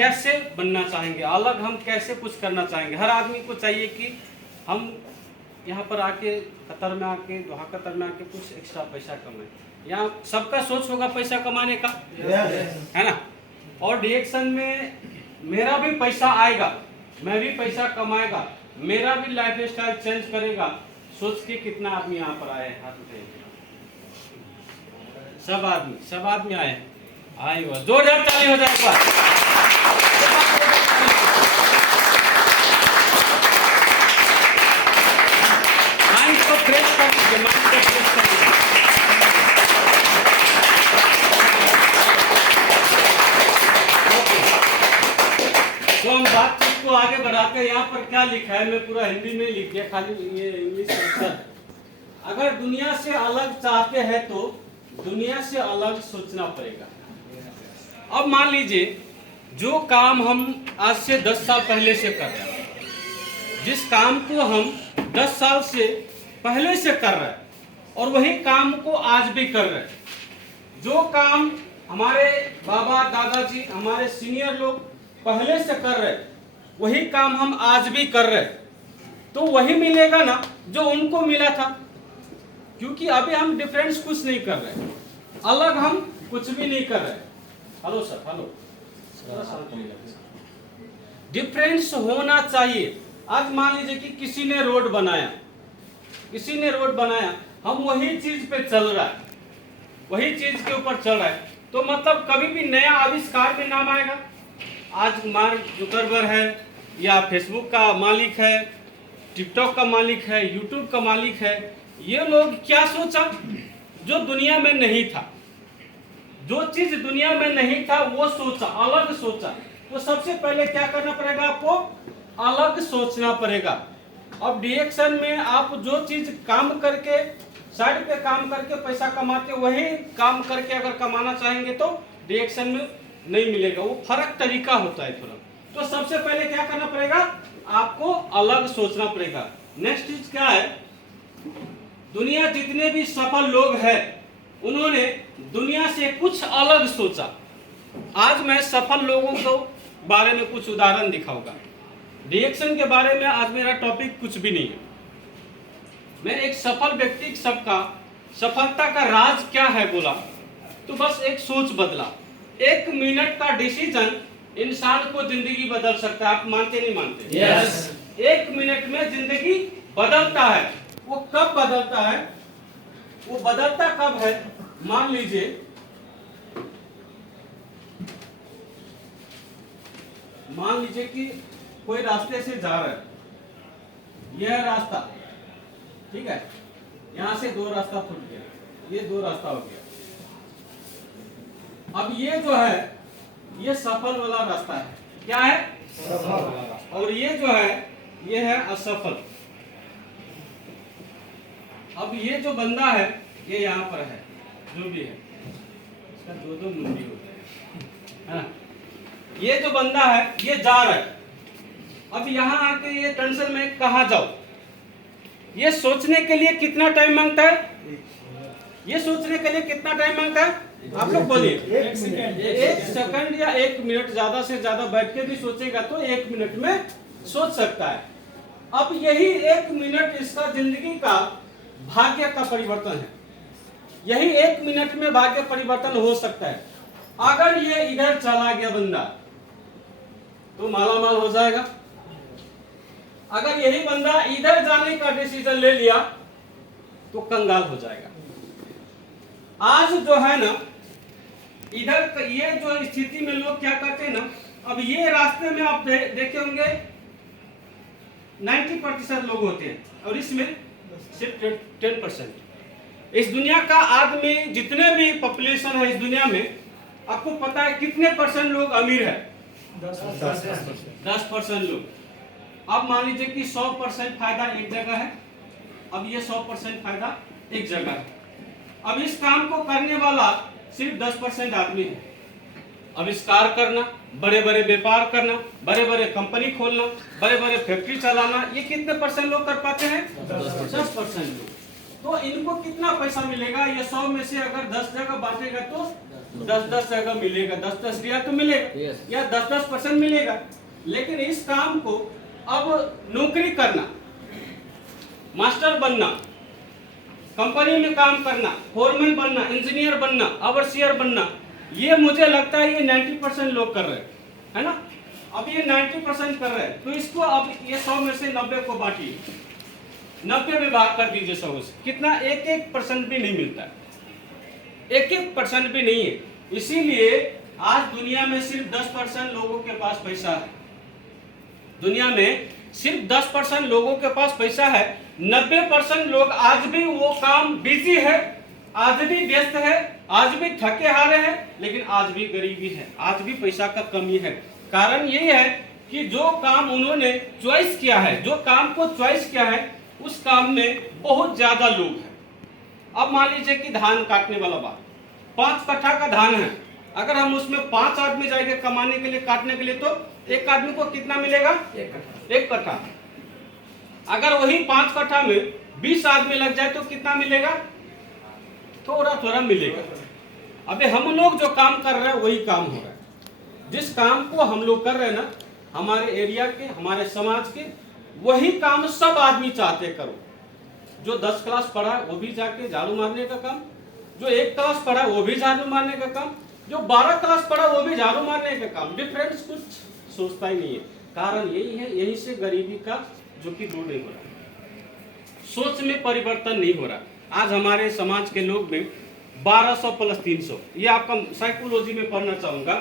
कैसे बनना चाहेंगे, अलग हम कैसे कुछ करना चाहेंगे। हर आदमी को चाहिए कि हम यहाँ पर आके कतर में आके दोहा कतर में आके कुछ एक्स्ट्रा पैसा कमाएं। यहाँ सबका सोच होगा पैसा कमाने का, है ना। और डिएक्शन में मेरा भी पैसा आएगा, मैं भी पैसा कमाएगा, मेरा भी लाइफ स्टाइल चेंज करेगा। सोच के कितना आदमी यहाँ पर आए हैं, हाथ उठाइए। सब आदमी आए हैं। आए हुआ जोरदार ताली हो जाए एक बार। माइंड को फ्रेश कर दीजिए, माइंड को फ्रेश कर दीजिए। तो हम बातचीत को आगे बढ़ाते हैं। यहाँ पर क्या लिखा है, मैं पूरा हिंदी में लिख दिया, खाली ये इंग्लिश आंसर। अगर दुनिया से अलग चाहते हैं तो दुनिया से अलग सोचना पड़ेगा। अब मान लीजिए जो काम हम आज से 10 साल पहले से कर रहे हैं, जिस काम को हम 10 साल से पहले से कर रहे हैं और वही काम को आज भी कर रहे हैं, जो काम हमारे बाबा दादाजी हमारे सीनियर लोग पहले से कर रहे हैं, वही काम हम आज भी कर रहे हैं, तो वही मिलेगा ना जो उनको मिला था। क्योंकि अभी हम डिफरेंस कुछ नहीं कर रहे, अलग हम कुछ भी नहीं कर रहे। Hello sir, hello. डिफरेंस होना चाहिए। आज मान लीजिए कि किसी ने रोड बनाया, हम वही चीज पे चल रहा है, वही चीज के ऊपर चल रहा है, तो मतलब कभी भी नया आविष्कार में नाम आएगा। आज मार्क जुकरबर्ग है या फेसबुक का मालिक है, टिकटॉक का मालिक है, यूट्यूब का मालिक है, ये लोग क्या सोचा जो दुनिया में नहीं था, जो चीज दुनिया में नहीं था वो सोचा, अलग सोचा। तो सबसे पहले क्या करना पड़ेगा, आपको अलग सोचना पड़ेगा। अब डिएक्शन में आप जो चीज काम करके साइड पे काम करके पैसा कमाते, वही काम करके अगर कमाना चाहेंगे तो डिएक्शन में नहीं मिलेगा, वो फर्क तरीका होता है थोड़ा। तो सबसे पहले क्या करना पड़ेगा, आपको अलग सोचना पड़ेगा। नेक्स्ट चीज क्या है, दुनिया जितने भी सफल लोग हैं उन्होंने दुनिया से कुछ अलग सोचा। आज मैं सफल लोगों को बारे में कुछ उदाहरण दिखाऊंगा। डिएक्शन के बारे में आज मेरा टॉपिक कुछ भी नहीं है। मैं एक सफल व्यक्ति सबका सफलता का राज क्या है बोला, तो बस एक सोच बदला। 1 मिनट का डिसीजन इंसान को जिंदगी बदल सकता है। आप मानते नहीं मानते? यस। 1 मिनट में जिंदगी बदलता है। वो कब बदलता है, वो बदलता कब है, मान लीजिए कि कोई रास्ते से जा रहा है, यह रास्ता ठीक है, यहां से 2 रास्ता फूट गया, ये 2 रास्ता हो गया। अब ये जो है ये सफल वाला रास्ता है, क्या है, सफल। और ये जो है ये है असफल। अब ये जो बंदा है ये यहाँ पर है, जो भी है इसका 2 मुंडी होते हैं। ये जो बंदा है ये जा रहा है, अब यहाँ आके ये टेंशन में कहाँ जाओ, ये सोचने के लिए कितना टाइम मांगता है, ये सोचने के लिए कितना टाइम मांगता है, आप लोग बोलिए। 1 सेकंड या 1 मिनट, ज्यादा से ज्यादा बैठ के भी सोचेगा तो 1 मिनट में सोच सकता है। अब यही 1 मिनट इसका जिंदगी का भाग्य का परिवर्तन है। यही 1 मिनट में भाग्य परिवर्तन हो सकता है। अगर ये इधर चला गया बंदा तो मालामाल हो जाएगा। अगर यही बंदा इधर जाने का डिसीजन ले लिया तो कंगाल हो जाएगा। आज जो है ना इधर ये जो स्थिति में लोग क्या करते हैं ना, अब ये रास्ते में आप देखे होंगे 90% लोग होते हैं और इसमें सिर्फ 10%। इस दुनिया का आदमी जितने भी पॉपुलेशन है इस दुनिया में, आपको पता है कितने % लोग अमीर है? 10% लोग। अब मान लीजिए कि 100% फायदा एक जगह है, अब ये 100% फायदा एक जगह है। अब इस काम को करने वाला सिर्फ 10% आदमी है। आविष्कार करना, बड़े बड़े व्यापार करना, बड़े बड़े कंपनी खोलना, बड़े बड़े फैक्ट्री चलाना, ये कितने % लोग कर पाते हैं? 10% लोग। तो इनको कितना पैसा मिलेगा? ये 100 में से अगर 10 जगह बांटेगा तो 10-10 जगह मिलेगा, 10-10 रियायत तो मिलेगा या 10-10% मिलेगा। लेकिन इस काम को अब नौकरी करना, मास्टर बनना, कंपनी में काम करना, फोरमैन बनना, इंजीनियर बनना, ओवरसियर बनना, ये मुझे लगता है ये 90% लोग कर रहे हैं, है ना। अब ये 90% कर रहे हैं, तो इसको अब ये 100 में से 90 को बांटिए, 90 में भाग कर दीजिए 100 से, कितना 1% भी नहीं मिलता है, 1% भी नहीं है। इसीलिए आज दुनिया में सिर्फ 10% लोगों के पास पैसा है, दुनिया में सिर्फ 10% लोगों के पास पैसा है, 90% लोग आज भी वो काम बिजी है, आज भी व्यस्त है, आज भी थके हारे हैं, लेकिन आज भी गरीबी है, आज भी पैसा का कमी है। कारण यही है कि जो काम उन्होंने चॉइस किया है, जो काम को चॉइस किया है, उस काम में बहुत ज्यादा लोग हैं। अब मान लीजिए कि धान काटने वाला बात, 5 कट्ठा का धान है, अगर हम उसमें 5 आदमी जाएंगे कमाने के लिए, काटने के लिए, तो एक आदमी को कितना मिलेगा? 1 कट्ठा। अगर वही 5 कट्ठा में 20 आदमी लग जाए तो कितना मिलेगा? थोड़ा थोड़ा मिलेगा। अबे हम लोग जो काम कर रहे हैं वही काम हो रहा है। जिस काम को हम लोग कर रहे हैं ना, हमारे एरिया के, हमारे समाज के, वही काम सब आदमी चाहते करो। जो 10 क्लास पढ़ा है वो भी जाके झाड़ू मारने का काम, जो 1 क्लास पढ़ा है वो भी झाड़ू मारने का काम, जो 12 क्लास पढ़ा वो भी झाड़ू मारने का काम। डिफरेंस कुछ सोचता ही नहीं है। कारण यही है, यही से गरीबी का जो कि दूर नहीं हो रहा, सोच में परिवर्तन नहीं हो रहा। आज हमारे समाज के लोग में 1200 प्लस 300, ये आपका साइकोलॉजी में पढ़ना चाहूंगा।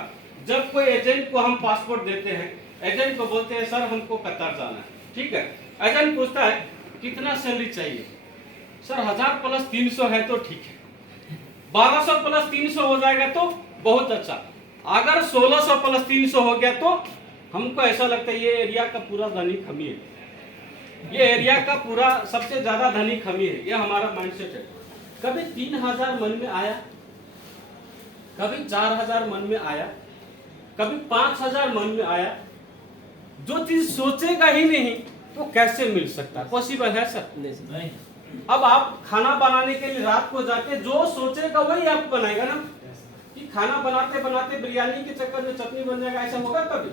जब कोई एजेंट को हम पासपोर्ट देते हैं, एजेंट को बोलते हैं सर हमको कतार जाना है, ठीक है। एजेंट पूछता है कितना सैलरी चाहिए, सर 1000 प्लस 300 है तो ठीक है, 1200 प्लस 300 हो जाएगा तो बहुत अच्छा, अगर 1600 प्लस 300 हो गया तो हमको ऐसा लगता है ये एरिया का पूरा धनिक हम ही है, ये एरिया का पूरा सबसे ज्यादा धनिक हम ही है। ये हमारा माइंडसेट है। कभी 3000 मन में आया, कभी 4000 मन में आया, कभी 5000 मन में आया? जो चीज सोचेगा ही नहीं तो कैसे मिल सकता? पॉसिबल है सर? नहीं। अब आप खाना बनाने के लिए रात को जाके जो सोचेगा वही आप बनाएगा ना। कि खाना बनाते बनाते बिरयानी के चक्कर में चटनी बन जाएगा, ऐसा होगा कभी?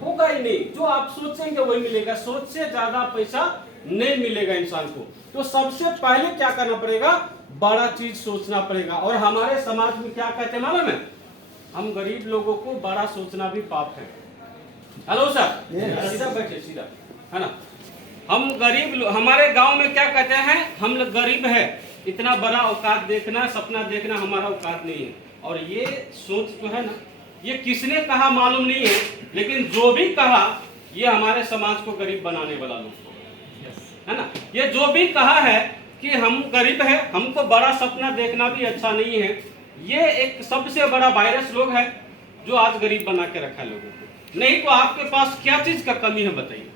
होगा ही नहीं। जो आप सोचेंगे वही मिलेगा। सोच से ज्यादा पैसा नहीं मिलेगा इंसान को। तो सबसे पहले क्या करना पड़ेगा? बड़ा चीज सोचना पड़ेगा। और हमारे समाज में क्या कहते हैं मालूम है? हम गरीब लोगों को बड़ा सोचना भी पाप है। हेलो सर, सीधा बैठे, सीधा, है ना। हम गरीब, हमारे गांव में क्या कहते हैं? हम लोग गरीब है, इतना बड़ा औकात देखना, सपना देखना हमारा औकात नहीं है। और ये सोच जो है ना, ये किसने कहा मालूम नहीं है, लेकिन जो भी कहा ये हमारे समाज को गरीब बनाने वाला लोग है ना। ये जो भी कहा है कि हम गरीब है, हमको बड़ा सपना देखना भी अच्छा नहीं है, ये एक सबसे बड़ा वायरस लोग है जो आज गरीब बना के रखा है लोगों को। नहीं तो आपके पास क्या चीज का कमी है बताइए?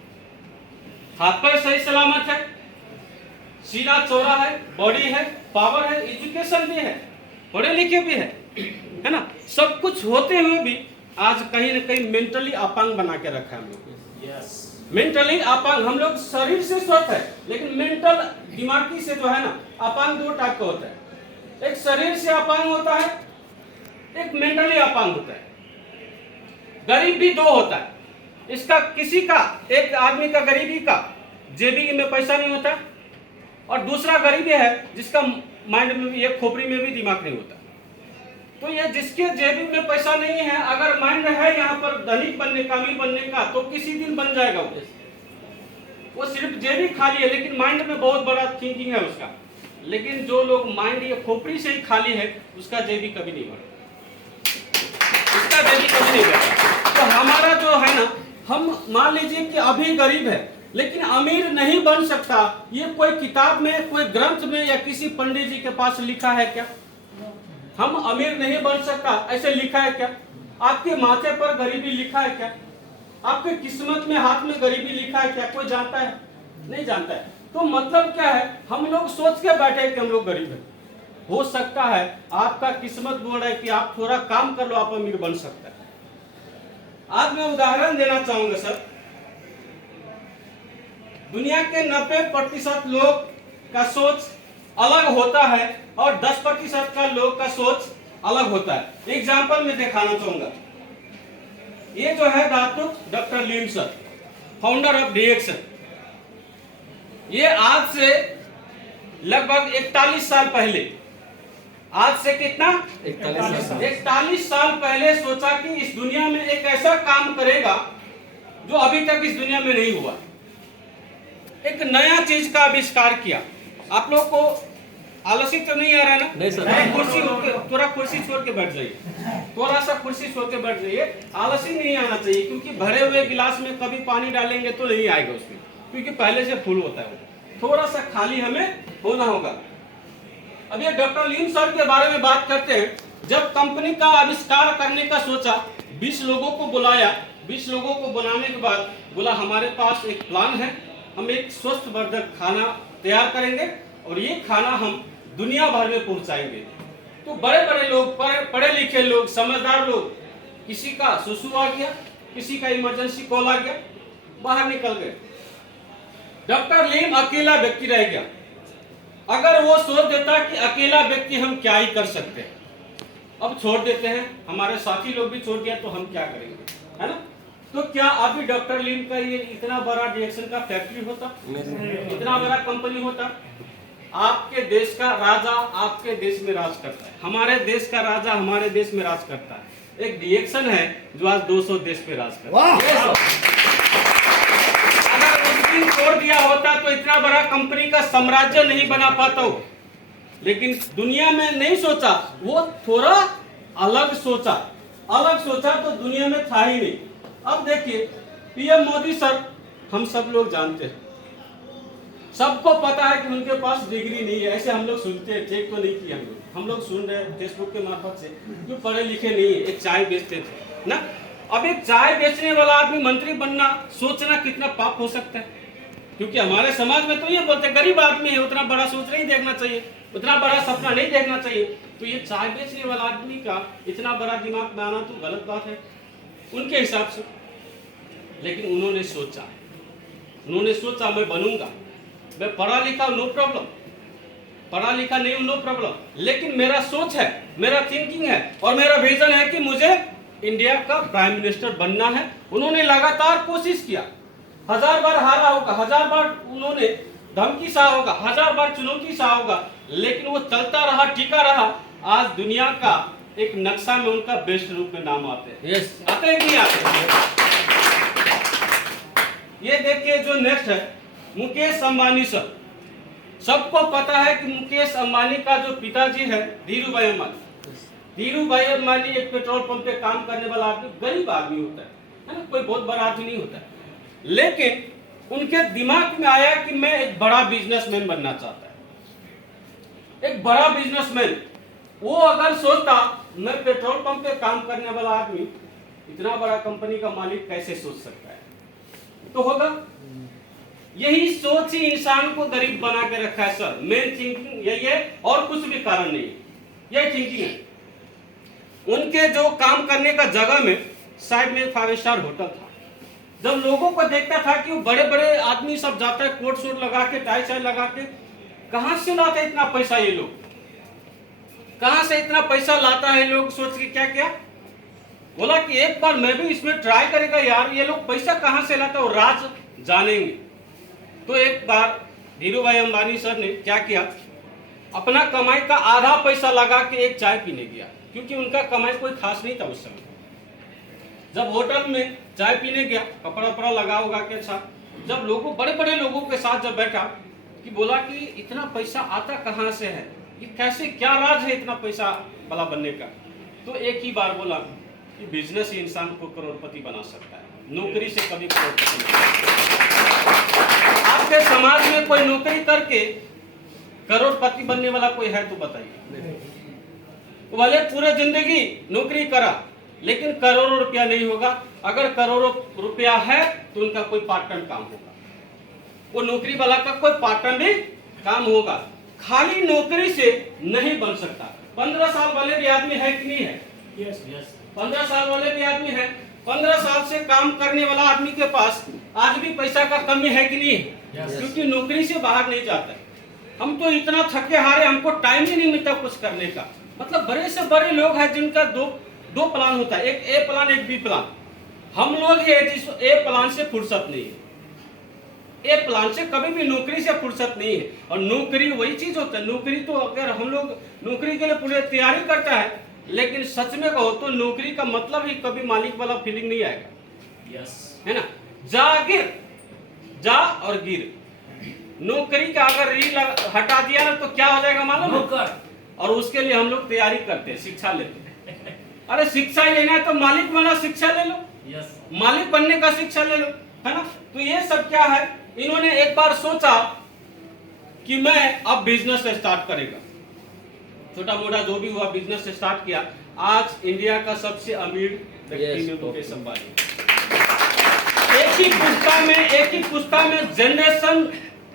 हाथ पैर सही सलामत है, सीना चौड़ा है, बॉडी है, पावर है, एजुकेशन भी है, पढ़े लिखे भी है ना। सब कुछ होते हुए भी आज कहीं न कहीं मेंटली अपांग बना के रखा है हम लोग। मेंटली अपांग, हम लोग शरीर से स्वस्थ है, लेकिन मेंटल दिमागी से जो है ना अपांग 2 टाइप का होता है। एक शरीर से अपांग होता है, एक मेंटली अपांग होता है। गरीब भी 2 होता है। इसका किसी का, एक आदमी का गरीबी का जेबी में पैसा नहीं होता, और दूसरा गरीबी है जिसका माइंड में भी, एक खोपड़ी में भी दिमाग नहीं होता। तो ये जिसके जेबी में पैसा नहीं है, अगर माइंड है यहाँ पर धनिक बनने का, अमीर बनने का, तो किसी दिन बन जाएगा वो सिर्फ जेबी खाली है, लेकिन माइंड में बहुत बड़ा थिंकिंग है उसका। लेकिन जो लोग माइंड ये खोपड़ी से ही खाली है, उसका जेबी कभी नहीं बढ़ता, उसका जेबी कभी नहीं बढ़ता। तो हमारा जो है ना, हम मान लीजिए कि अभी गरीब है लेकिन अमीर नहीं बन सकता, ये कोई किताब में, कोई ग्रंथ में या किसी पंडित जी के पास लिखा है क्या? हम अमीर नहीं बन सकता ऐसे लिखा है क्या? आपके माथे पर गरीबी लिखा है क्या? आपके किस्मत में, हाथ में गरीबी लिखा है क्या? कोई जानता है? नहीं जानता है। तो मतलब क्या है? हम लोग सोच के बैठे कि हम लोग गरीब हैं। हो सकता है आपका किस्मत बोल रहा है कि आप थोड़ा काम कर लो, आप अमीर बन सकता है। आज मैं उदाहरण देना चाहूंगा सर। दुनिया के 90% लोग का सोच अलग होता है और 10% का लोग का सोच अलग होता है। एग्जाम्पल में दिखाना चाहूंगा, ये जो है डॉक्टर लीम सर, फाउंडर ऑफ डीएक्सन। ये आज से लगभग 41 साल पहले, आज से कितना 41 साल पहले सोचा कि इस दुनिया में एक ऐसा काम करेगा जो अभी तक इस दुनिया में नहीं हुआ। एक नया चीज का आविष्कार किया। आप लोग को आलसी तो नहीं आ रहा ना? नहीं सर। कुर्सी थोड़ा कुर्सी छोड़ के बैठ जाइए, थोड़ा सा कुर्सी छोड़ के बैठ जाइए। आलसी नहीं आना चाहिए, क्योंकि भरे हुए गिलास में कभी पानी डालेंगे तो नहीं आएगा उसमें, क्योंकि पहले से फुल होता है। थोड़ा सा खाली हमें होना होगा। अब ये डॉक्टर लीम सर के बारे में बात करते हैं। जब कंपनी का आविष्कार करने का सोचा, 20 लोगों को बुलाया। 20 लोगों को बुलाने के बाद बोला हमारे पास एक प्लान है, हम एक स्वास्थ्यवर्धक खाना तैयार करेंगे और ये खाना हम दुनिया भर में पहुंचाएंगे। तो बड़े बड़े लोग, पढ़े लिखे लोग, समझदार लोग, किसी का सुसु आ गया, किसी का इमरजेंसी कॉल आ गया, बाहर निकल गए। डॉक्टर लीम अकेला व्यक्ति रह गया। अगर वो सोच देता कि अकेला व्यक्ति हम क्या ही कर सकते हैं, अब छोड़ देते हैं, हमारे साथी लोग भी छोड़ दिया तो हम क्या करेंगे, है ना? तो क्या अभी डॉक्टर लीम का ये इतना बड़ा डीएक्सन का फैक्ट्री होता, इतना बड़ा कंपनी होता? आपके देश का राजा आपके देश में राज करता है, हमारे देश का राजा हमारे देश में राज करता है। एक डीएक्सन है जो आज 200 देश पे राज करता है। अगर उस दिन छोड़ दिया होता तो इतना बड़ा कंपनी का साम्राज्य नहीं बना पाता हो। लेकिन दुनिया में नहीं सोचा, वो थोड़ा अलग सोचा तो दुनिया में था ही नहीं। अब देखिए पीएम मोदी सर, हम सब लोग जानते हैं, सबको पता है कि उनके पास डिग्री नहीं है। ऐसे हम लोग सुनते हैं, चेक तो नहीं किया हम लोग सुन रहे हैं फेसबुक के मार्फत से, जो पढ़े लिखे नहीं है, एक चाय बेचते थे ना। अब एक चाय बेचने वाला आदमी मंत्री बनना सोचना कितना पाप हो सकता है? क्योंकि हमारे समाज में तो ये बोलते हैं गरीब आदमी है, उतना बड़ा सोच नहीं देखना चाहिए, उतना बड़ा सपना नहीं देखना चाहिए। तो ये चाय बेचने वाला आदमी का इतना बड़ा दिमाग में आना तो गलत बात है उनके हिसाब से। लेकिन उन्होंने सोचा मैं बनूंगा, मैं पढ़ा लिखा नो प्रॉब्लम, पढ़ा लिखा नहीं नो प्रॉब्लम, लेकिन मेरा सोच है, मेरा थिंकिंग है और मेरा विजन है कि मुझे इंडिया का प्राइम मिनिस्टर बनना है। उन्होंने लगातार कोशिश किया, 1000 बार हारा होगा, 1000 बार उन्होंने धमकी सहा होगा, 1000 बार चुनौती सहा होगा, लेकिन वो चलता रहा, टिका रहा। आज दुनिया का एक नक्शा में उनका बेस्ट रूप में नाम आते हैं। आते हैं कि नहीं आते? ये देखिए जो नेक्स्ट है मुकेश अंबानी सर। सबको पता है कि मुकेश अंबानी का जो पिताजी है धीरू भाई अंबानी एक पेट्रोल पंप पे काम करने वाला आदमी, गरीब आदमी होता है ना, कोई बहुत बड़ा आदमी नहीं होता है। लेकिन उनके दिमाग में आया कि मैं एक बड़ा बिजनेसमैन बनना चाहता है, एक बड़ा बिजनेसमैन। वो अगर सोचता मैं पेट्रोल पंप पे काम करने वाला आदमी इतना बड़ा कंपनी का मालिक कैसे सोच सकता है? तो होगा। यही सोच ही इंसान को गरीब बना के रखा है सर। मेन थिंकिंग यही है और कुछ भी कारण नहीं, यही थिंकिंग है। उनके जो काम करने का जगह में साइड में 5 स्टार होटल था। जब लोगों को देखता था कि वो बड़े बड़े आदमी सब जाता है कोट सूट लगा के, टाई शाई लगा के, कहां से लाते इतना पैसा ये लोग, कहां से इतना पैसा लाता है लोग? सोच के क्या किया, बोला कि एक बार मैं भी इसमें ट्राई करेगा यार, ये लोग पैसा कहां से लाता है और राज जानेंगे। तो एक बार धीरू भाई अंबानी सर ने क्या किया, अपना कमाई का आधा पैसा लगा के एक चाय पीने गया, क्योंकि उनका कमाई कोई खास नहीं था उस समय। जब होटल में चाय पीने गया, कपड़ा वपड़ा लगा होगा के साथ, जब लोगों बड़े बड़े लोगों के साथ जब बैठा कि बोला कि इतना पैसा आता कहां से है, ये कैसे, क्या राज है इतना पैसा वाला बनने का? तो एक ही बार बोला कि बिजनेस ही इंसान को करोड़पति बना सकता है, नौकरी से कभी करोड़पति नहीं। आपके समाज में कोई नौकरी करके करोड़पति बनने वाला कोई है तो बताइए। भले पूरे जिंदगी नौकरी करा लेकिन करोड़ों रुपया नहीं होगा। अगर करोड़ों रुपया है तो उनका कोई पार्ट टाइम काम होगा, वो नौकरी वाला का कोई पार्ट टाइम भी काम होगा। खाली नौकरी से नहीं बन सकता। 15 साल वाले भी आदमी है कि नहीं है? यस। 15 साल वाले भी आदमी है। 15 साल से काम करने वाला आदमी के पास आज भी पैसा का कमी है कि नहीं? क्योंकि नौकरी से बाहर नहीं जाता है। हम तो इतना थके हारे, हमको टाइम ही नहीं मिलता कुछ करने का। मतलब बड़े से बड़े लोग हैं जिनका दो दो प्लान होता है, एक ए प्लान एक बी प्लान। हम लोग ये ए प्लान से फुर्सत नहीं है, ए प्लान से कभी भी नौकरी से फुर्सत नहीं है। और नौकरी वही चीज होता है, नौकरी तो अगर हम लोग नौकरी के लिए पूरी तैयारी करता है, लेकिन सच में कहो तो नौकरी का मतलब ही कभी मालिक वाला फीलिंग नहीं आएगा। यस, है ना, जा गिर, जा और गिर। नौकरी का अगर रील हटा दिया ना तो क्या हो जाएगा मालूम है? और उसके लिए हम लोग तैयारी करते हैं, शिक्षा लेते हैं। अरे शिक्षा ही लेना है तो मालिक बना शिक्षा ले लो, यस, मालिक बनने का शिक्षा ले लो, है ना। तो ये सब क्या है, इन्होंने एक बार सोचा कि मैं अब बिजनेस स्टार्ट करेगा, छोटा मोटा जो भी हुआ बिजनेस स्टार्ट किया। आज इंडिया का सबसे अमीर व्यक्ति में मुकेश अंबानी। एक ही पुस्ता में जनरेशन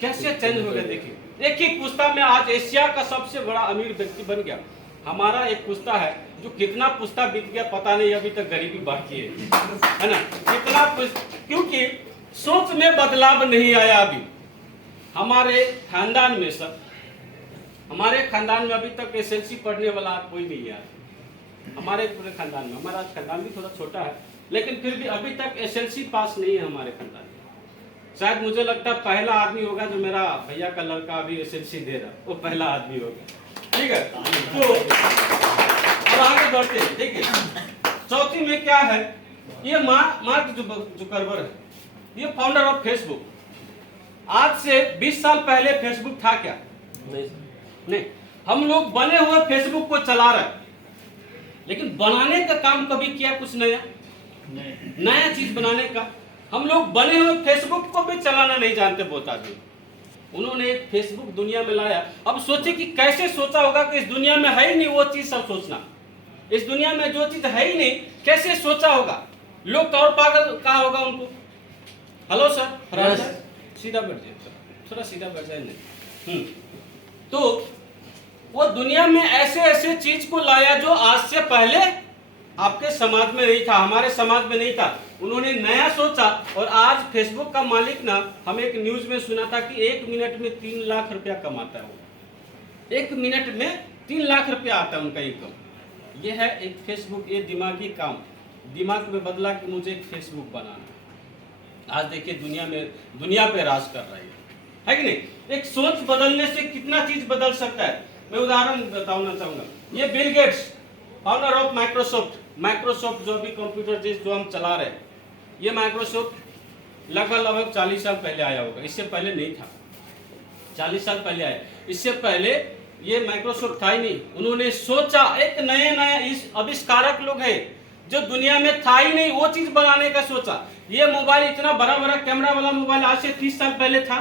कैसे चेंज हो गया देखिए। एक ही पुस्ता में आज एशिया का सबसे बड़ा अमीर व्यक्ति बन गया। हमारा एक पुस्ता है जो कितना पुस्ता बीत गया पता नहीं, अभी तक गरीबी बाकी है ना। कितना क्योंकि सोच में बदलाव नहीं आया अभी। हमारे खानदान में सब, हमारे खानदान में अभी तक एसएलसी पढ़ने वाला कोई नहीं है। हमारे पूरे खानदान में, हमारा खानदान भी थोड़ा छोटा है लेकिन फिर भी अभी तक एसएलसी पास नहीं है हमारे खानदान में। शायद मुझे लगता है पहला आदमी होगा जो मेरा भैया का लड़का अभी एसएलसी दे रहा, वो पहला आदमी होगा। ठीक है, तो अब आगे बढ़ते हैं। ठीक है, चौथी में क्या है, ये मार्क जुकरबर्ग है, ये फाउंडर ऑफ फेसबुक। आज से 20 साल पहले फेसबुक था क्या? नहीं। हम लोग बने हुए फेसबुक को चला रहे, लेकिन बनाने का काम कभी किया कुछ नया चीज बनाने का? हम लोग बने हुए फेसबुक को भी चलाना नहीं जानते बहुत आदमी। उन्होंने एक फेसबुक दुनिया में लाया। अब सोचे कि कैसे सोचा होगा कि इस दुनिया में है ही नहीं वो चीज, सब सोचना। इस दुनिया में जो चीज है ही नहीं कैसे सोचा होगा? लोग तो और पागल कहा होगा उनको। हेलो सर, सीधा बैठ जाए, थोड़ा सीधा बैठ जाए। नहीं, तो वो दुनिया में ऐसे ऐसे चीज को लाया जो आज से पहले आपके समाज में नहीं था, हमारे समाज में नहीं था। उन्होंने नया सोचा और आज फेसबुक का मालिक ना, हम एक न्यूज में सुना था कि 1 मिनट में 3 लाख रुपया कमाता है वो। 1 मिनट में 3 लाख रुपया आता है उनका इनकम। ये है एक फेसबुक, ये दिमागी काम, दिमाग में बदला कि मुझे एक फेसबुक बनाना है। आज देखिए दुनिया पे राज कर रही है कि नहीं? एक सोच बदलने से कितना चीज बदल सकता है। मैं उदाहरण बताना चाहूंगा। ये Bill Gates, founder of Microsoft जो अभी कंप्यूटर जो हम चला रहे हैं, ये माइक्रोसॉफ्ट लगभग 40 साल पहले आया होगा, इससे पहले नहीं था। 40 साल पहले आया, इससे पहले ये माइक्रोसॉफ्ट था ही नहीं। उन्होंने सोचा, एक नया इस आविष्कारक लोग हैं जो दुनिया में था ही नहीं, वो चीज बनाने का सोचा। ये मोबाइल, इतना बड़ा कैमरा वाला मोबाइल आज से 30 साल पहले था।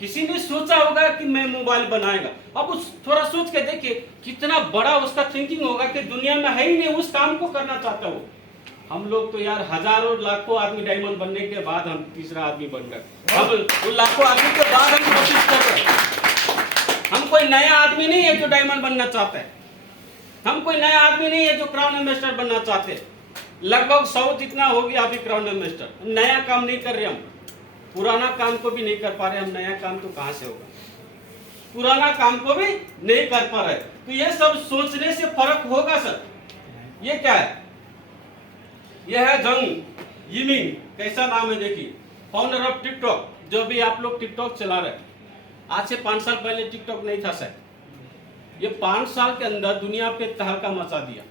किसी ने सोचा होगा कि मैं मोबाइल बनाएगा? अब उस थोड़ा सोच के देखिए कितना बड़ा उसका थिंकिंग होगा कि दुनिया में है ही नहीं, उस काम को करना चाहता हो। हम लोग तो यार हजारों लाखों आदमी डायमंड बनने के बाद हम तीसरा आदमी बन गए। हम उन लाखों आदमी के बाद हम कोशिश कर रहे हैं। हम कोई नया आदमी नहीं है जो डायमंड बनना चाहता है। हम कोई नया आदमी नहीं है जो क्राउन एम्बेसडर बनना चाहते हैं। लगभग 100 जितना हो गया अभी क्राउन एम्बेसडर। नया काम नहीं कर रहे हम, पुराना काम को भी नहीं कर पा रहे हम। नया काम तो कहां से होगा? पुराना काम को भी नहीं कर पा रहे। तो ये सब सोचने से फर्क होगा सर। ये क्या है? यह है जंग यिमिंग, कैसा नाम है देखिए, फाउंडर ऑफ टिकटॉक। जो भी आप लोग टिकटॉक चला रहे हैं, आज से 5 साल पहले टिकटॉक नहीं था सर। ये 5 साल के अंदर दुनिया पे तहलका मचा दिया।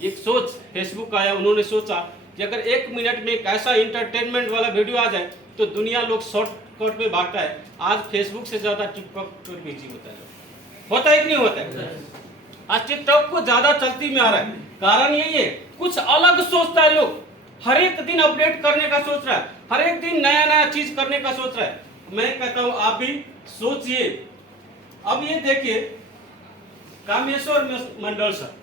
एक सोच, फेसबुक आया, उन्होंने सोचा कि अगर 1 मिनट में एक ऐसा इंटरटेनमेंट वाला वीडियो आ जाए तो दुनिया लोग शॉर्टकट में भागता है। आज फेसबुक से ज्यादा टिकटॉक पर बिजी होता है कि नहीं होता है? आज टिकटॉक को ज्यादा चलती में आ रहा है। कारण यही है, कुछ अलग सोचता है लोग। हर एक दिन अपडेट करने का सोच रहा है, हर एक दिन नया चीज करने का सोच रहा है। मैं कहता हूं आप भी सोचिए। अब ये देखिए, कामेश्वर मंडल सर,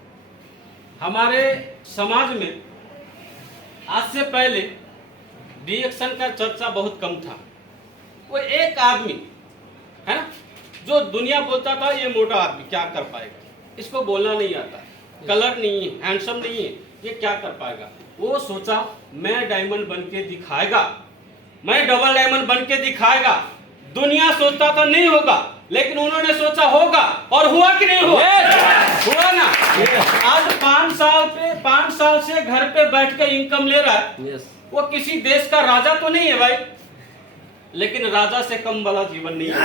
हमारे समाज में आज से पहले रिएक्शन का चर्चा बहुत कम था। वो एक आदमी है ना, जो दुनिया बोलता था ये मोटा आदमी क्या कर पाएगा, इसको बोलना नहीं आता, कलर नहीं है, हैंडसम नहीं है, ये क्या कर पाएगा। वो सोचा मैं डायमंड बन के दिखाएगा, मैं डबल डायमंड बन के दिखाएगा। दुनिया सोचता था नहीं होगा, लेकिन उन्होंने सोचा होगा, और हुआ कि नहीं हुआ? हुआ ना। आज 5 साल से घर पे बैठ के इनकम ले रहा है। वो किसी देश का राजा तो नहीं है भाई, लेकिन राजा से कम वाला जीवन नहीं है।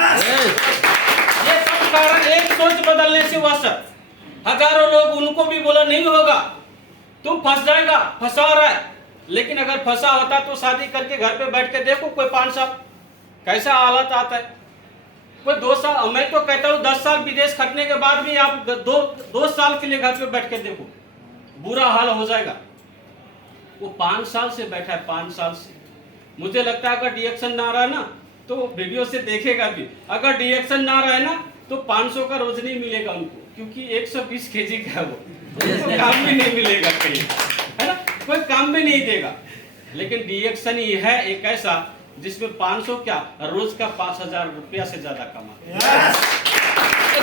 ये सब कारण एक सोच बदलने से हुआ सर। हजारों लोग उनको भी बोला नहीं होगा, तुम फंस जाएगा, फंसा रहा है। लेकिन अगर फंसा होता तो शादी करके घर पे बैठ के देखो, कोई 5 साल कैसा हालत आता है, कोई 2 साल। मैं तो कहता हूँ 10 साल विदेश खटने के बाद भी आप 2 साल के लिए घर पे बैठ के देखो, बुरा हाल हो जाएगा। वो 5 साल से बैठा है, 5 साल से। मुझे लगता है अगर रिएक्शन ना रहा ना तो वीडियो से देखेगा भी। अगर रिएक्शन ना रहा है ना तो 500 का रोज नहीं मिलेगा उनको, क्योंकि 120 केजी का है वो, तो काम भी नहीं मिलेगा कहीं, है ना, कोई काम भी नहीं देगा। लेकिन रिएक्शन ही है एक ऐसा जिसमें 500 क्या रोज का 5000 रुपया से ज्यादा कमा।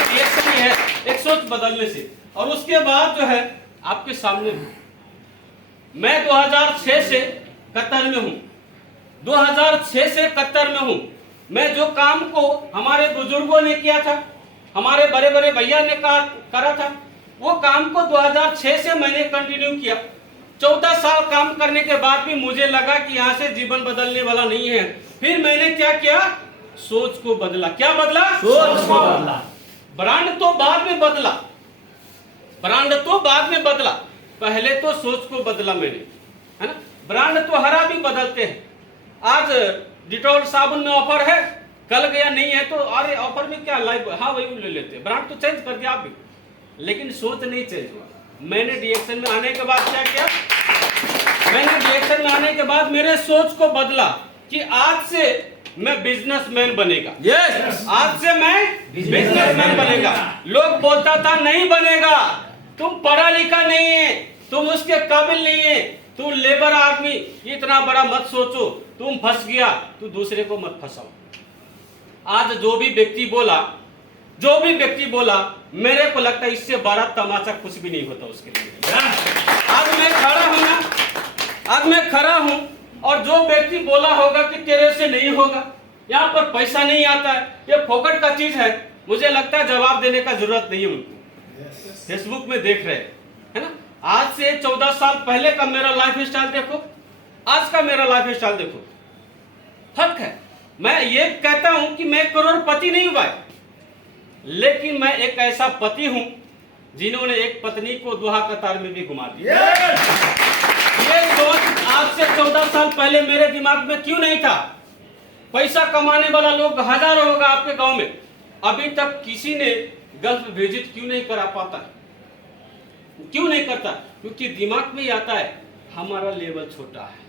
रिएक्शन ही है एक सोच बदलने से। और उसके बाद जो है आपके सामने मैं 2006 से कतर में हूँ, 2006 से कतर में हूँ। मैं जो काम को हमारे बुजुर्गों ने किया था, हमारे बड़े बड़े भैया ने करा था, वो काम को 2006 से मैंने कंटिन्यू किया। 14 साल काम करने के बाद भी मुझे लगा कि यहाँ से जीवन बदलने वाला नहीं है। फिर मैंने क्या किया, सोच को बदला। क्या बदला? सोच को बदला। ब्रांड तो बाद में बदला, ब्रांड तो बाद में बदला, पहले तो सोच को बदला मैंने, है ना। ब्रांड तो हरा भी बदलते हैं। आज डिटॉल साबुन में ऑफर है, कल गया नहीं है तो अरे ऑफर में क्या लाइव, हाँ वही ले लेते हैं। ब्रांड तो चेंज कर दिया आप भी, लेकिन सोच नहीं चेंज हुआ। मैंने रिएक्शन में आने के बाद क्या किया, मैंने रिएक्शन में आने के बाद मेरे सोच को बदला कि आज से मैं बिजनेसमैन बनेगा। यस, आज से मैं बिजनेसमैन बनेगा। लोग बोलता था नहीं बनेगा, तुम पढ़ा लिखा नहीं है, तुम उसके काबिल नहीं है, तू लेबर आदमी, इतना बड़ा मत सोचो, तुम फंस गया, तू दूसरे को मत फंसाओ। आज जो भी व्यक्ति बोला, मेरे को लगता है इससे बड़ा तमाशा कुछ भी नहीं होता उसके लिए। आज मैं खड़ा हूं ना, आज मैं खड़ा हूं, और जो व्यक्ति बोला होगा कि तेरे से नहीं होगा, यहाँ पर पैसा नहीं आता है, ये फोकट का चीज है, मुझे लगता है जवाब देने का जरूरत नहीं है उनको। फेसबुक में देख रहे है ना। आज से 14 साल पहले का मेरा लाइफ स्टाइल देखो, आज का मेरा लाइफ स्टाइल देखो, फर्क है। मैं ये कहता हूं कि मैं करोड़पति नहीं हुआ, लेकिन मैं एक ऐसा पति हूं जिन्होंने एक पत्नी को दुहा कतार में भी घुमा दिया। ये सोच आज से 14 साल पहले मेरे दिमाग में क्यों नहीं था? पैसा कमाने वाला लोग हजारों होगा आपके गांव में, अभी तक किसी ने गल्फ विजिट क्यों नहीं करा पाता? क्यों नहीं करता? क्योंकि दिमाग में ही आता है हमारा लेवल छोटा है,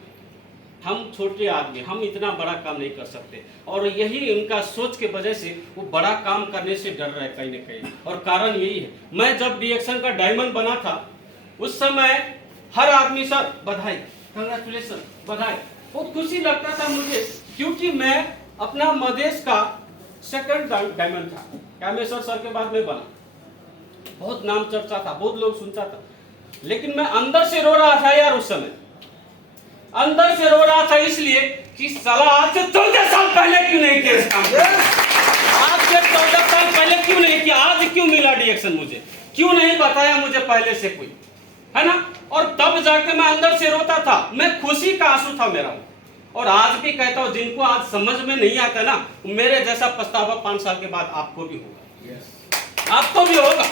हम छोटे आदमी, हम इतना बड़ा काम नहीं कर सकते। और यही उनका सोच के वजह से वो बड़ा काम करने से डर रहे कहीं न कहीं, और कारण यही है। मैं जब रिएक्शन का डायमंड बना था उस समय हर आदमी सर बधाई, कंग्रेचुलेशन, बधाई, बहुत खुशी लगता था मुझे, क्योंकि मैं अपना मदेश का सेकंड डायमंड था। कामेश्वर सर के बाद में बना, बहुत नाम चर्चा था, बहुत लोग सुनता था, लेकिन मैं अंदर से रो रहा था यार। उस समय अंदर से रो रहा था इसलिए कि साला आज से 14 साल पहले क्यों नहीं किया इस काम को? आज से 14 साल पहले क्यों नहीं किया? आज क्यों मिला रिएक्शन मुझे? क्यों नहीं बताया मुझे पहले से कोई, है ना। और तब जाके मैं अंदर से रोता था, मैं खुशी का आंसू था मेरा। और आज भी कहता हूँ, जिनको आज समझ में नहीं आता ना, मेरे जैसा पछतावा 5 साल के बाद आपको भी होगा। आपको भी होगा,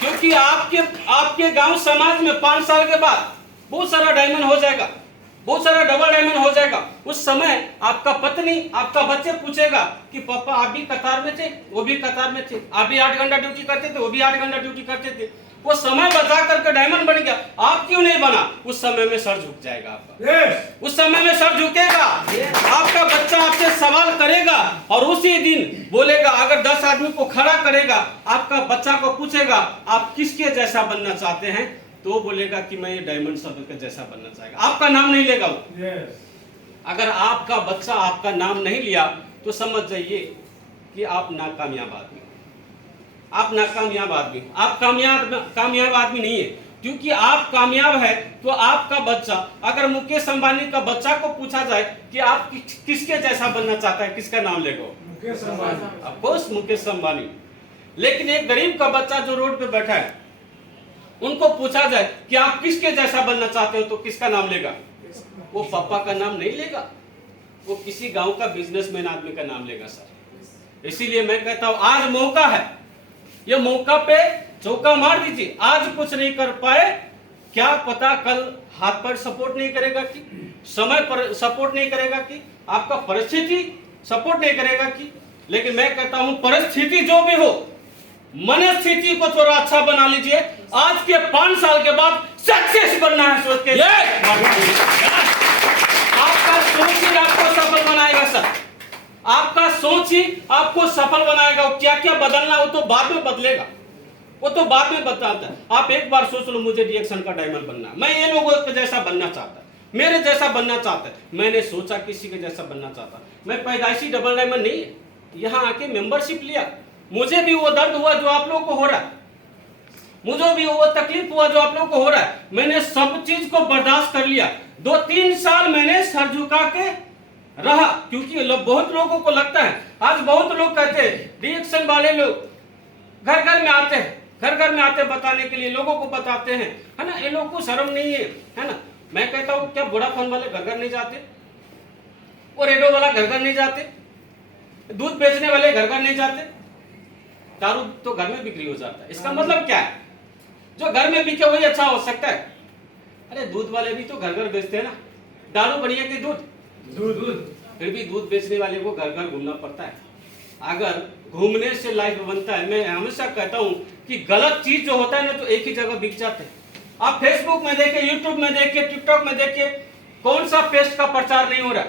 क्योंकि आपके गांव समाज में 5 साल के बाद बहुत सारा डायमंड हो जाएगा, बहुत सारा डबल डायमंड हो जाएगा। उस समय आपका पत्नी, आपका बच्चे पूछेगा कि पापा आप भी कतार में थे, वो भी कतार में थे, आप भी 8 घंटा ड्यूटी करते थे, वो भी 8 घंटा ड्यूटी करते थे। वो समय बचा करके डायमंड बन गया, आप क्यों नहीं बना? उस समय में सर झुक जाएगा आपका, उस समय में सर झुकेगा, आपका बच्चा आपसे सवाल करेगा, और उसी दिन बोलेगा। अगर 10 आदमी को खड़ा करेगा, आपका बच्चा को पूछेगा आप किसके जैसा बनना चाहते हैं, तो बोलेगा कि मैं ये डायमंड सर के जैसा बनना चाहेगा। आपका नाम नहीं लेगा वो। अगर आपका बच्चा आपका नाम नहीं लिया तो समझ जाइए कि आप नाकामयाब आदमी, आप नाकामयाब आदमी, आप कामयाब आदमी नहीं है। क्योंकि आप कामयाब है तो आपका बच्चा, अगर मुकेश अंबानी का बच्चा को पूछा जाए कि आप किसके जैसा बनना चाहता है, किसका नाम लेगा? ऑफकोर्स मुकेश अंबानी। लेकिन एक गरीब का बच्चा जो रोड पे बैठा है, उनको पूछा जाए कि आप किसके जैसा बनना चाहते हो, तो किसका नाम लेगा? वो पापा का नाम नहीं लेगा, वो किसी गांव का बिजनेसमैन आदमी का नाम लेगा सर। इसीलिए मैं कहता हूं आज मौका है, ये मौका पे चौका मार दीजिए। आज कुछ नहीं कर पाए, क्या पता कल हाथ पर सपोर्ट नहीं करेगा कि, समय पर सपोर्ट नहीं करेगा कि, आपका परिस्थिति सपोर्ट नहीं करेगा कि। लेकिन मैं कहता हूं परिस्थिति जो भी हो, मनस्थिति को थोड़ा अच्छा बना लीजिए। आज के 5 साल के बाद सक्सेस बनना है सोच के, आपका सोच ही आपको सफल बनाएगा सर। आपका सोच ही आपको सफल बनाएगा। क्या क्या बदलना हो तो बाद में बदलेगा, वो तो बाद में बताता है। आप एक बार सोच लो मुझे रिएक्शन का डायमंड बनना है, मैं ये लोगों के जैसा बनना चाहता, मेरे जैसा बनना चाहता है। मैंने सोचा किसी के जैसा बनना चाहता, मैं पैदाइशी डबल डायमंड नहीं है, यहाँ आके मेंबरशिप लिया। मुझे भी वो दर्द हुआ जो आप लोगों को हो रहा है, मुझे भी वो तकलीफ हुआ जो आप लोगों को हो रहा है। मैंने सब चीज को बर्दाश्त कर लिया। 2-3 साल मैंने सर झुका के रहा, क्योंकि बहुत लोगों को लगता है, आज बहुत लोग कहते हैं, रिएक्शन वाले लोग घर घर में आते हैं, घर घर में आते बताने के लिए, लोगों को बताते हैं, है ना। ये लोगों को शर्म नहीं है ना। मैं कहता हूं क्या वोडाफोन वाले घर घर नहीं जाते, वो रेडियो वाला घर घर नहीं जाते, दूध बेचने वाले घर घर नहीं जाते, दारू तो घर में बिक्री हो जाता है। इसका मतलब क्या है? जो घर में बिके वही अच्छा हो सकता है? अरे दूध वाले भी तो घर घर बेचते हैं ना, दारू बढ़िया कि दूध? दूध। फिर भी दूध बेचने वाले को घर घर घूमना पड़ता है। अगर घूमने से लाइफ बनता है, मैं हमेशा कहता हूं कि गलत चीज जो होता है ना तो एक ही जगह बिक जाते हैं। आप फेसबुक में देखिए, यूट्यूब में देखिए, टिकटॉक में देखिए, कौन सा पेस्ट का प्रचार नहीं हो रहा,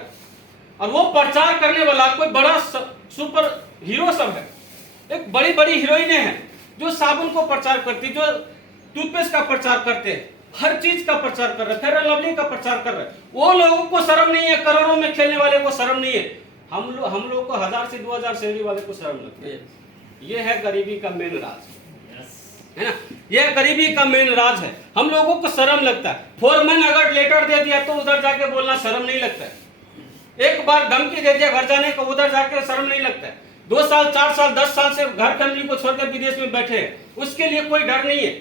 और वो प्रचार करने वाला कोई बड़ा सुपर हीरो सब है, एक बड़ी बड़ी हीरोइनें हैं जो साबुन को प्रचार करती, जो टूथपेस्ट का प्रचार करते हैं, हर चीज का प्रचार कर रहे, फेयर एंड लवली का प्रचार कर रहे। वो लोगों को शर्म नहीं है, करोड़ों में खेलने वाले को शर्म नहीं है। हम लोग को 1000 से 2000 सैलरी वाले को शर्म लगती है। ये है गरीबी का मेन राज, है ना। ये गरीबी का मेन राज है, हम लोगों को शर्म लगता है। फोरमैन अगर लेटर दे दिया तो उधर जाके बोलना शर्म नहीं लगता है। एक बार धमकी दे दिया घर जाने को, उधर जाके शर्म नहीं लगता है। 2 साल 4 साल 10 साल से घर फैमिली को छोड़कर विदेश में बैठे हैं, उसके लिए कोई डर नहीं है,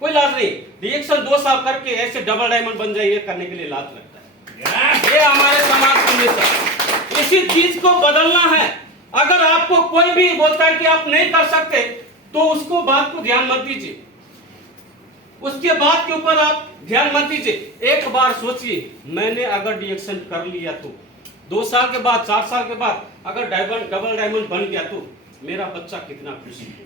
कोई लाज नहीं। रिएक्शन 2 साल करके ऐसे डबल डायमंड बन जाइए करने के लिए लाज लगता है। ये हमारे समाज का मित्र, इसी चीज को बदलना है। अगर आपको कोई भी बोलता है कि आप नहीं कर सकते, तो उसको बात को ध्यान मत दीजिए, उसके बात के ऊपर आप ध्यान मत दीजिए। एक बार सोचिए, मैंने अगर रिएक्शन कर लिया तो 2 साल के बाद 4 साल के बाद अगर डबल डायमंड बन गया तो मेरा बच्चा कितना खुशी होगा,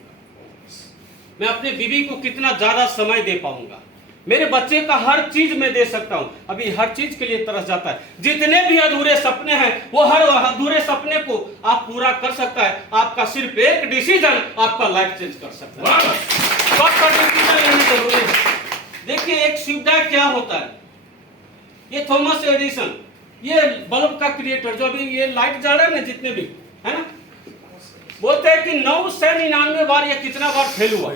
मैं अपनी बीवी को कितना ज्यादा समय दे पाऊंगा, मेरे बच्चे का हर चीज मैं दे सकता हूं। अभी हर चीज के लिए तरस जाता है। जितने भी अधूरे सपने हैं, वो हर अधूरे सपने को आप पूरा कर सकता है। आपका सिर्फ एक डिसीजन आपका लाइफ चेंज कर सकता है। डिसीजन लेनी जरूरी है। देखिए एक सुविधा क्या होता है, ये थॉमस एडिसन, ये बल्ब का क्रिएटर, जो अभी ये लाइट जल रहा है ना, जितने भी है ना, बोलते हैं कि 999 बार या कितना बार फेल हुआ।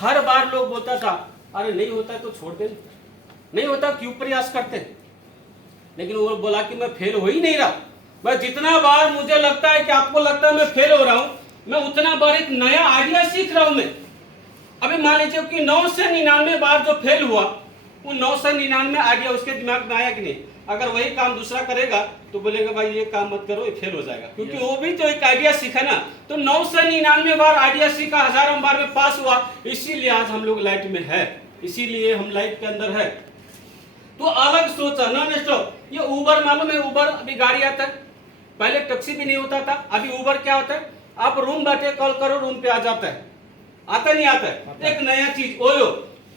हर बार लोग बोलता था अरे नहीं होता है तो छोड़ दे, नहीं होता क्यों प्रयास करते। लेकिन वो बोला कि मैं फेल हो ही नहीं रहा। मैं जितना बार मुझे लगता है कि आपको लगता है मैं फेल हो रहा हूं, मैं उतना बार एक नया आइडिया सीख रहा हूं। मैं अभी मान लीजिए कि 999 बार जो फेल हुआ, वो 999 आइडिया उसके दिमाग में आया कि नहीं। अगर वही काम दूसरा करेगा तो बोलेगा भाई ये काम मत करो, ये फेल हो जाएगा, क्योंकि वो भी तो एक आइडिया सीखा ना। तो 999 बार आइडिया सीखा, 1000 बार में पास हुआ। इसीलिए आज हम लोग लाइट में है, इसीलिए हम लाइट के अंदर है। तो अलग सोचा, नॉन स्टॉप। ये उबर मालूम है, उबर अभी गाड़ी आता है, पहले टैक्सी भी नहीं होता था। अभी उबर क्या होता है, आप रूम बैठे कॉल करो, रूम पे आ जाता है। आता नहीं आता है? एक नया चीज ओयो,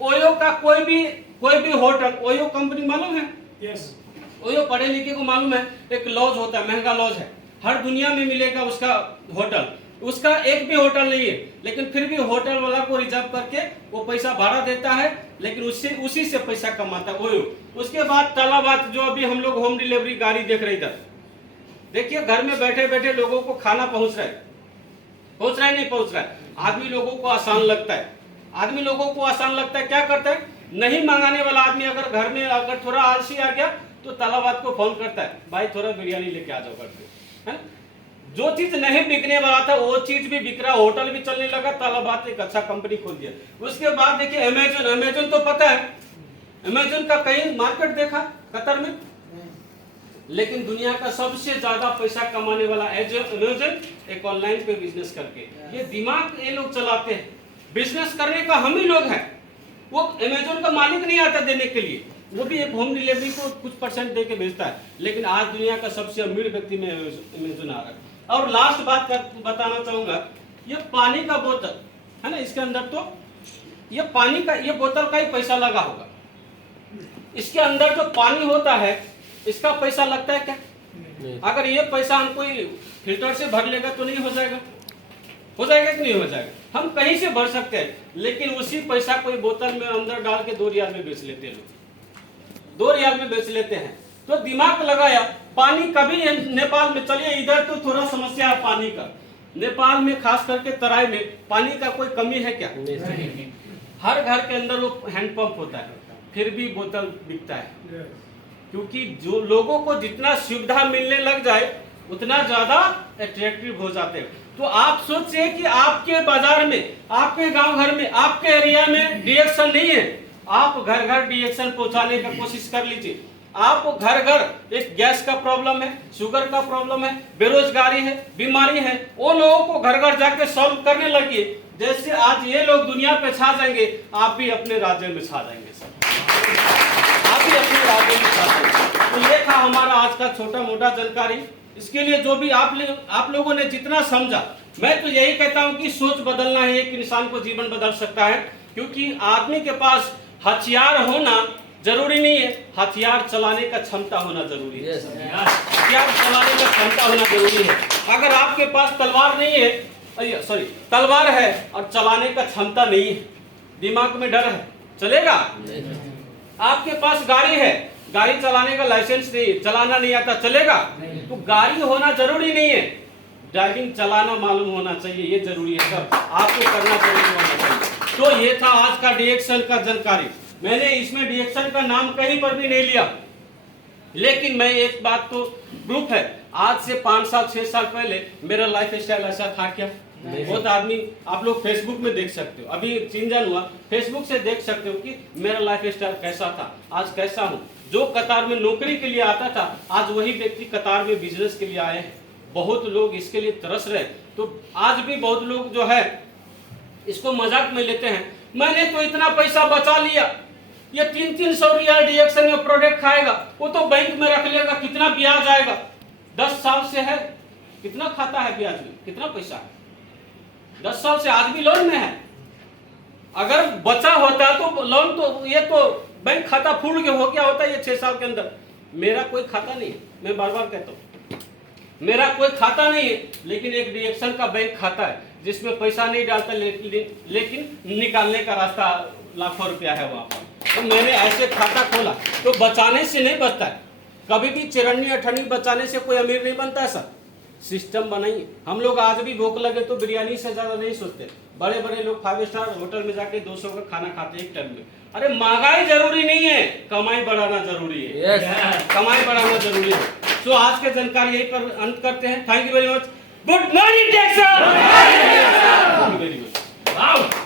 ओयो का कोई भी होटल, ओयो कंपनी मालूम है? यस। ओयो पढ़े लिखे को मालूम है, एक लॉज होता है, महंगा लॉज है, हर दुनिया में मिलेगा उसका होटल। उसका एक भी होटल नहीं है, लेकिन फिर भी होटल वाला को रिजर्व करके वो पैसा भाड़ा देता है, लेकिन उससे उसी से पैसा कमाता है ओयो। उसके बाद तालाबाद, जो अभी हम लोग होम डिलीवरी गाड़ी देख रहे इधर, देखिए घर में बैठे बैठे लोगों को खाना पहुंच रहा है नहीं पहुंच रहा है। आदमी लोगों को आसान लगता है, आदमी लोगों को आसान लगता है, क्या करता है, नहीं मंगाने वाला आदमी अगर घर में अगर थोड़ा आलसी आ गया तो तालाबाद को फोन करता है, भाई थोड़ा बिरयानी लेके आ जाओ करके, है ना। जो चीज नहीं बिकने वाला था वो चीज भी बिक रहा, होटल भी चलने लगा, तालाबात एक अच्छा कंपनी खोल दिया। उसके बाद देखिए अमेजन तो पता है, अमेजन का कहीं मार्केट देखा कतर में, लेकिन दुनिया का सबसे ज्यादा पैसा कमाने वाला अमेजन एक ऑनलाइन पे बिजनेस करके, ये दिमाग ये लोग चलाते हैं। बिजनेस करने का हम ही लोग हैं, वो अमेजन का मालिक नहीं आता देने के लिए, वो भी एक होम डिलीवरी को कुछ परसेंट दे के भेजता है, लेकिन आज दुनिया का सबसे अमीर व्यक्ति में अमेजन आ रहा है। और लास्ट बात बताना चाहूंगा, ये पानी का बोतल है ना, इसके अंदर तो ये पानी का ये बोतल का ही पैसा लगा होगा, इसके अंदर जो पानी होता है इसका पैसा लगता है क्या? अगर ये पैसा हम कोई फिल्टर से भर लेगा तो नहीं हो जाएगा? हो जाएगा कि नहीं हो जाएगा? हम कहीं से भर सकते हैं, लेकिन उसी पैसा कोई बोतल में अंदर डाल के 2 रियाल में बेच लेते हैं लोग, 2 रियाल में बेच लेते हैं। तो दिमाग लगाया, पानी कभी नेपाल में, चलिए इधर तो थोड़ा समस्या है पानी का, नेपाल में खास करके तराई में पानी का कोई कमी है क्या? हर घर के अंदर वो हैंडपंप होता है, फिर भी बोतल बिकता है, क्योंकि जो लोगों को जितना सुविधा मिलने लग जाए उतना ज्यादा अट्रैक्टिव हो जाते हैं। तो आप सोचिए कि आपके बाजार में, आपके गांव घर में, आपके एरिया में डीएक्शन नहीं है, आप घर घर डीएक्शन पहुंचाने का कोशिश कर लीजिए। आप घर घर एक गैस का प्रॉब्लम है, शुगर का प्रॉब्लम है, बेरोजगारी है, बीमारी है, वो लोगों को घर घर जाके सॉल्व करने लगिए। जैसे आज ये लोग दुनिया पे छा जाएंगे, आप भी अपने राज्य में छा जाएंगे सब, आप भी अपने राज्य में छा जाएंगे। तो ये था हमारा आज का छोटा मोटा जानकारी। इसके लिए जो भी आप लोगों ने जितना समझा, मैं तो यही कहता हूं कि सोच बदलना है, एक इंसान को जीवन बदल सकता है। क्योंकि आदमी के पास हथियार होना जरूरी नहीं है, हथियार चलाने का क्षमता होना जरूरी है। हथियार चलाने का क्षमता होना जरूरी है। अगर आपके पास तलवार नहीं है, तलवार है और चलाने का क्षमता नहीं है, दिमाग में डर है, चलेगा? आपके पास गाड़ी है, गाड़ी चलाने का लाइसेंस नहीं, चलाना नहीं आता, चलेगा? तो गाड़ी होना जरूरी नहीं है, ड्राइविंग चलाना मालूम होना चाहिए, ये जरूरी है, सब आपको करना जरूरी होना चाहिए। तो ये था आज का डीएक्शन का जानकारी। मैंने इसमें डीएक्शन का नाम कहीं पर भी नहीं लिया, लेकिन मैं एक बात तो प्रूफ है, आज से 5 साल 6 साल पहले मेरा लाइफ स्टाइल ऐसा था क्या? बहुत आदमी आप लोग फेसबुक में देख सकते हो, अभी चिंजन हुआ, फेसबुक से देख सकते हो कि मेरा लाइफ स्टाइल कैसा था, आज कैसा हूँ। जो कतार में नौकरी के लिए आता था, आज वही व्यक्ति कतार में बिजनेस के लिए आए हैं। बहुत लोग इसके लिए तरस रहे, तो आज भी बहुत लोग जो है इसको मजाक में लेते हैं, मैंने तो इतना पैसा बचा लिया, ये 300 रियाल डीएक्शन में प्रोडक्ट खाएगा, वो तो बैंक में रख लेगा, कितना ब्याज आएगा, 10 साल से है, कितना खाता है ब्याज में, कितना पैसा है, 10 साल से आज भी लोन में है। अगर बचा होता तो लोन तो ये तो बैंक खाता फूल के हो गया होता है ये 6 साल के अंदर। मेरा कोई खाता नहीं है, मैं बार बार कहता हूँ, मेरा कोई खाता नहीं है, लेकिन एक डीएक्शन का बैंक खाता है जिसमें पैसा नहीं डालता, लेकिन निकालने का रास्ता लाखों रुपया है वहां पर। तो मैंने ऐसे खाता खोला, तो बचाने से नहीं बचता है, कभी भी चिरन्नी अठन्नी बचाने से कोई अमीर नहीं बनता है सर। सिस्टम बनाइए। हम लोग आज भी भूख लगे तो बिरयानी से ज्यादा नहीं सोचते, बड़े बड़े लोग 5 स्टार होटल में जाके 200 का खाना खाते एक टाइम में। अरे महंगाई जरूरी नहीं है, कमाई बढ़ाना जरूरी है। कमाई बढ़ाना जरूरी है। तो आज के जानकारी यही पर अंत करते हैं। Thank you very much. Good morning Texas. Very good.